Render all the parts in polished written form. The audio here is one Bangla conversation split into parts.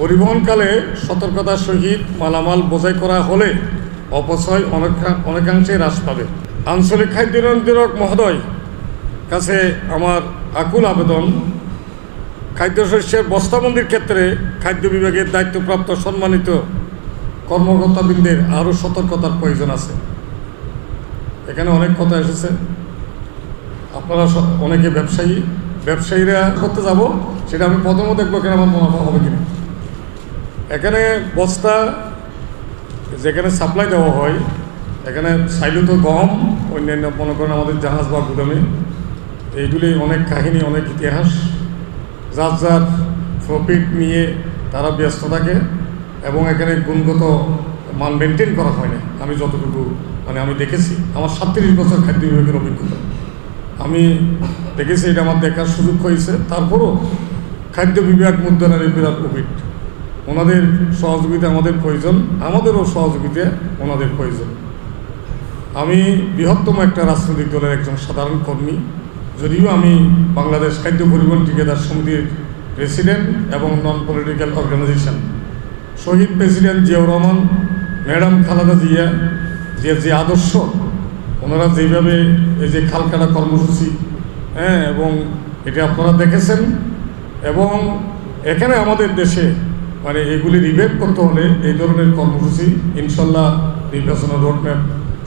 পরিবহনকালে সতর্কতার সহিত মালামাল বোঝাই করা হলে অপচয় অনেকাংশে হ্রাস পাবে। আঞ্চলিক খাদ্য নিয়ন্ত্রক মহোদয় কাছে আমার আকুল আবেদন, খাদ্যশস্যের বস্তাবন্দির ক্ষেত্রে খাদ্য বিভাগের দায়িত্বপ্রাপ্ত সম্মানিত কর্মকর্তাবৃন্দের আরও সতর্কতার প্রয়োজন আছে। এখানে অনেক কথা এসেছে, আপনারা অনেকে ব্যবসায়ীরা করতে যাব, সেটা আমি প্রথমত দেখবো কেন আমার মুনাফা হবে কিনা। এখানে বস্তা যেখানে সাপ্লাই দেওয়া হয়, এখানে সাইলুত গম, অন্যান্য মনে করেন আমাদের জাহাজ বা গুদামে, এইগুলি অনেক কাহিনী, অনেক ইতিহাস, যার যার প্রফিট নিয়ে তারা ব্যস্ত থাকে এবং এখানে গুণগত মান মেনটেন করা হয় না। আমি যতটুকু আমি দেখেছি, আমার 37 বছর খাদ্য বিভাগের অভিজ্ঞতা, আমি দেখেছি, এটা আমার দেখার সুযোগ হয়েছে। তারপরও খাদ্য বিভাগ মুদ্রার বিরাট কোভিড, ওনাদের সহযোগিতা আমাদের প্রয়োজন, আমাদেরও সহযোগিতা ওনাদের প্রয়োজন। আমি বৃহত্তম একটা রাজনৈতিক দলের একজন সাধারণ কর্মী, যদিও আমি বাংলাদেশ খাদ্য পরিবহন ঠিকাদার সমিতির প্রেসিডেন্ট এবং নন পলিটিক্যাল অর্গানাইজেশন। শহীদ প্রেসিডেন্ট জিয়াউর রহমান, ম্যাডাম খালেদা জিয়া যে আদর্শ, ওনারা যেভাবে এই যে খালকাটা কর্মসূচি, এবং এটা আপনারা দেখেছেন, এবং এখানে আমাদের দেশে এগুলি রিভেট করতে হলে এই ধরনের কর্মসূচি ইনশাল্লাহ নির্বাচনের রোডম্যাপ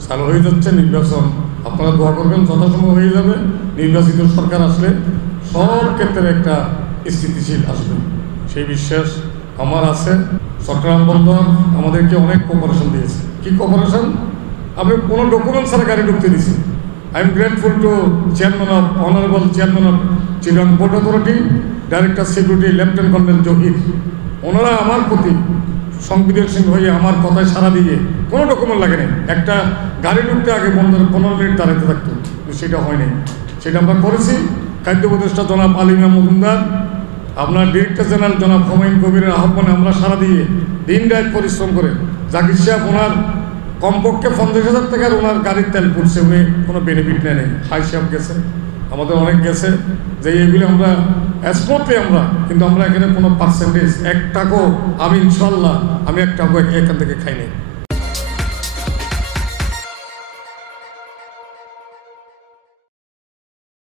চালু হয়ে যাচ্ছে। নির্বাচন আপনারা দোয়া করবেন, যথাসম্ভব হয়ে যাবে। নির্বাচিত সরকার আসলে সব ক্ষেত্রে একটা স্থিতিশীল আসবে, সেই বিশ্বাস আমার আছে। চট্টগ্রাম বন্দর আমাদেরকে অনেক কোঅপারেশন দিয়েছে। কি কোঅপারেশন? আপনি কোনো ডকুমেন্ট ছাড়া গাড়ি ঢুকতে দিয়েছি। I am grateful to honourable chairman of Chittagong port authority, director security lieutenant colonel Zahir. ওনারা আমার প্রতি সংবেদনশীল হয়ে আমার কথায় সাড়া দিয়ে কোনো ডকুমেন্ট লাগেনি। একটা গাড়ি ঢুকতে আগে বন্দরে 15 মিনিট দাঁড়াতে থাকতো, সেটা হয়নি। সেটা আমরা করেছি। খাদ্য উপদেষ্টা জনাব আলিমা মজুমদার, আপনার ডিরেক্টর জেনারেল জনাব হুমায়ুন কবিরের আহ্বানে আমরা সারা দিয়ে দিন রাত পরিশ্রম করে জাকির সাহেব, ওনার কমপক্ষে 50,000 টাকার ওনার গাড়ির তেল পড়ছে, উনি কোনো বেনিফিট নেই। হাই সাহেব গেছে, আমাদের অনেক গেছে, যে এগুলি আমরা স্পটে আমরা, কিন্তু আমরা এখানে কোনো পার্সেন্টেজ 1 টাকাও, আমি ইনশাল্লাহ আমি 1 টাকাও এখান থেকে খাই নাই।